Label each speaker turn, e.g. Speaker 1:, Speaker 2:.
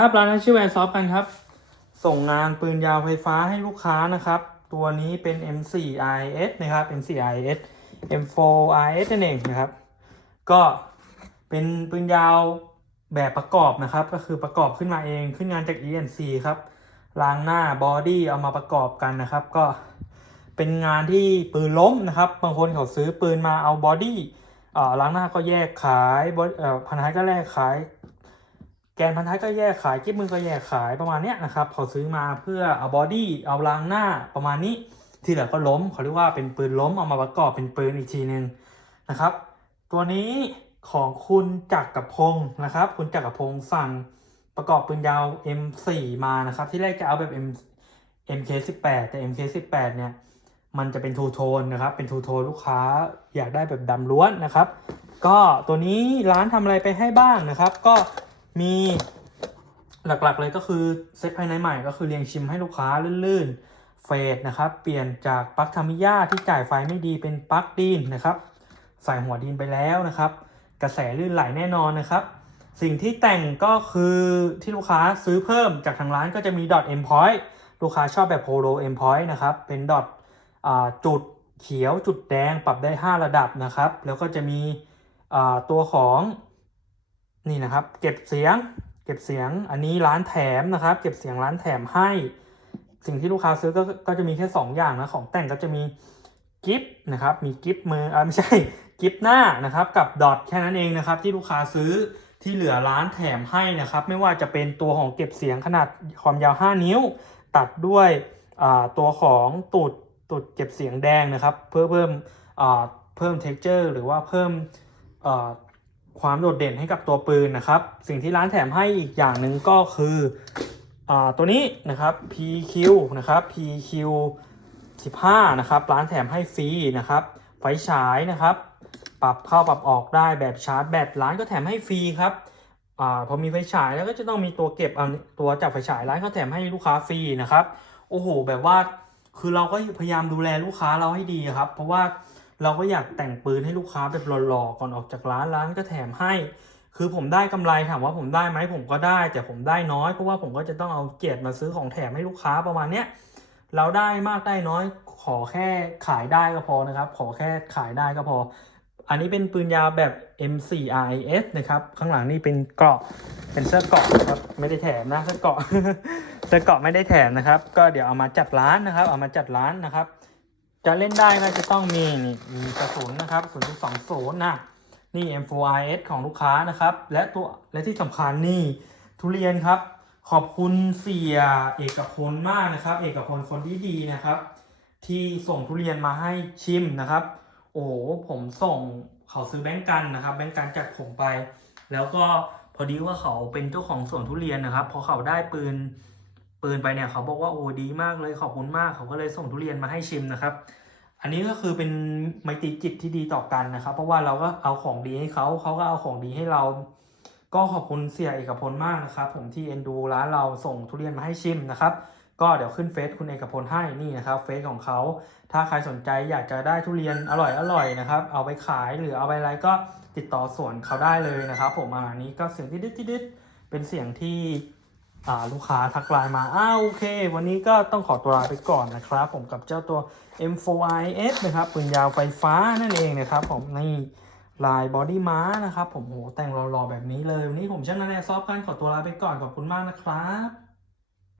Speaker 1: ครับร้านนั้นชื่อแวนซอฟกันครับ ส่งงานปืนยาวไฟฟ้าให้ลูกค้านะครับ ตัวนี้เป็น M4IS นะครับ M4IS M4IS นั่นเองนะครับ ก็เป็นปืนยาวแบบประกอบนะครับ ก็คือประกอบขึ้นมาเองขึ้นงานจาก ENC ครับล้างหน้าบอดี้เอามาประกอบกันนะครับ ก็เป็นงานที่ปืนล้มนะครับ บางคนเขาซื้อปืนมาเอาบอดี้อ่อล้างหน้าก็แยกขายบอเอ่อพันท้ายก็แยกขาย แกนพันท้ายก็แยกขายกิ๊บมือก็แยกขายประมาณเนี้ยนะครับเขาซื้อมาเพื่อเอาบอดี้เอาล้างหน้าประมาณนี้ ที่เหลือก็ล้มเขาเรียกว่าเป็นปืนล้มเอามาประกอบเป็นปืนอีกทีหนึ่งนะครับ ตัวนี้ของคุณจักรกับพงศ์นะครับ คุณจักรกับพงศ์สั่งประกอบปืนยาว M4 มานะครับ ที่แรกจะเอาแบบ M MK18 แต่ MK18 เนี่ยมันจะเป็นทูโทนนะครับ เป็นทูโทนลูกค้าอยากได้แบบดำล้วนนะครับ ก็ตัวนี้ร้านทำอะไรไปให้บ้างนะครับ ก็ มีหลักๆเลยก็คือเซตภายในใหม่ก็คือเรียงชิมให้ลูกค้าลื่นๆ เฟดนะครับ เปลี่ยนจากปลั๊กทามิยาที่จ่ายไฟไม่ดีเป็นปลั๊กดีนนะครับ ใส่หัวดินไปแล้วนะครับ กระแสลื่นไหลแน่นอนนะครับ สิ่งที่แต่งก็คือที่ลูกค้าซื้อเพิ่มจากทางร้านก็จะมี dot m point ลูกค้าชอบแบบ polo m point นะครับ เป็น dot อ่าจุดเขียวจุดแดงปรับได้ 5 ระดับนะครับ แล้วก็จะมีตัวของ นี่นะครับ เก็บเสียง เก็บเสียง อันนี้ร้านแถมนะครับ เก็บเสียงร้านแถมให้ สิ่งที่ลูกค้าซื้อก็ก็จะมีแค่ 2 อย่างนะ ของแต่งก็จะมีกิฟต์นะครับ มีกิฟต์มืออ่าไม่ใช่ กิฟต์หน้านะครับ กับดอทแค่นั้นเองนะครับ ที่ลูกค้าซื้อที่เหลือร้านแถมให้นะครับ ไม่ว่าจะเป็นตัวของเก็บเสียงขนาดความยาว 5 นิ้ว ตัดด้วยอ่าตัวของตูดตูดเก็บเสียงแดงนะครับ เพื่อเพิ่มอ่าเพิ่ม texture หรือว่าเพิ่มอ่า ความโดดเด่นให้กับตัวปืนนะครับ สิ่งที่ร้านแถมให้อีกอย่างหนึ่งก็คืออตัวนี้นะครับ PQ นะครับ PQ 15 นะครับร้านแถมให้ฟรีนะครับไฟฉายนะครับ ปรับเข้าปรับออกได้แบบชาร์จแบตร้านก็แถมให้ฟรีครับอพอมีไฟฉายแล้วก็จะต้องมีตัวเก็บตัวจับไฟฉายร้านก็แถมให้ลูกค้าฟรีนะครับ โอ้โห แบบว่าคือเราก็พยายามดูแลลูกค้าเราให้ดีครับ เพราะว่า เราก็อยากแต่งปืนให้ลูกค้าแบบหล่อๆก่อนออกจากร้านร้านก็แถมให้ คือผมได้กำไรถามว่าผมได้ไหมผมก็ได้ แต่ผมได้น้อยเพราะว่าผมก็จะต้องเอาเกียรติมาซื้อของแถมให้ลูกค้าประมาณเนี้ยเราได้มากได้น้อยขอแค่ขายได้ก็พอนะครับ ขอแค่ขายได้ก็พอ อันนี้เป็นปืนยาวแบบ M4RIS นะครับ ข้างหลังนี่เป็นเกราะเป็นเสื้อเกราะนะครับไม่ได้แถมนะเสื้อเกราะเสื้อเกราะไม่ได้แถมนะครับ ก็เดี๋ยวเอามาจัดร้านนะครับ เอามาจัดร้านนะครับ จะเล่นได้ก็จะต้องมีมีกระสุนนะครับ0.20นะนี่ M4RIS ของลูกค้านะครับ และตัวและที่สำคัญนี่ทุเรียนครับ ขอบคุณเสียเอกพลมากนะครับ เอกพลคนที่ดีนะครับ ที่ส่งทุเรียนมาให้ชิมนะครับ โอ้ผมส่งเขาซื้อแบงก์กันนะครับ แบงก์กันจากผมไป แล้วก็พอดีว่าเขาเป็นเจ้าของสวนทุเรียนนะครับ พอเขาได้ปืน ปืนไปเนี่ยเขาบอกว่าโอ้ดีมากเลยขอบคุณมากเขาก็เลยส่งทุเรียนมาให้ชิมนะครับ อันนี้ก็คือเป็นไมตรีจิตที่ดีต่อกันนะครับ เพราะว่าเราก็เอาของดีให้เขาเขาก็เอาของดีให้เรา ก็ขอบคุณเสียเอกพลมากนะครับ ผมที่เอ็นดูร้านเราส่งทุเรียนมาให้ชิมนะครับก็เดี๋ยวขึ้นเฟซคุณเอกพลให้นี่นะครับเฟซของเขา ถ้าใครสนใจอยากจะได้ทุเรียนอร่อยอร่อยนะครับ เอาไปขายหรือเอาไปอะไรก็ติดต่อสวนเขาได้เลยนะครับ ผมอ่านี้ก็เสียงดิดดิดเป็นเสียงที่ ลูกค้าทักไลน์มาอ้าโอเค วันนี้ก็ต้องขอตัวลาไปก่อนนะครับ ผมกับเจ้าตัว M4IS นะครับปืนยาวไฟฟ้านั่นเองนะครับผมนี่ลายบอดี้ม้านะครับ ผมโหแต่งหล่อๆแบบนี้เลย วันนี้ผมช่างนันแอร์ซอฟกันขอตัวลาไปก่อนขอบคุณมากนะครับ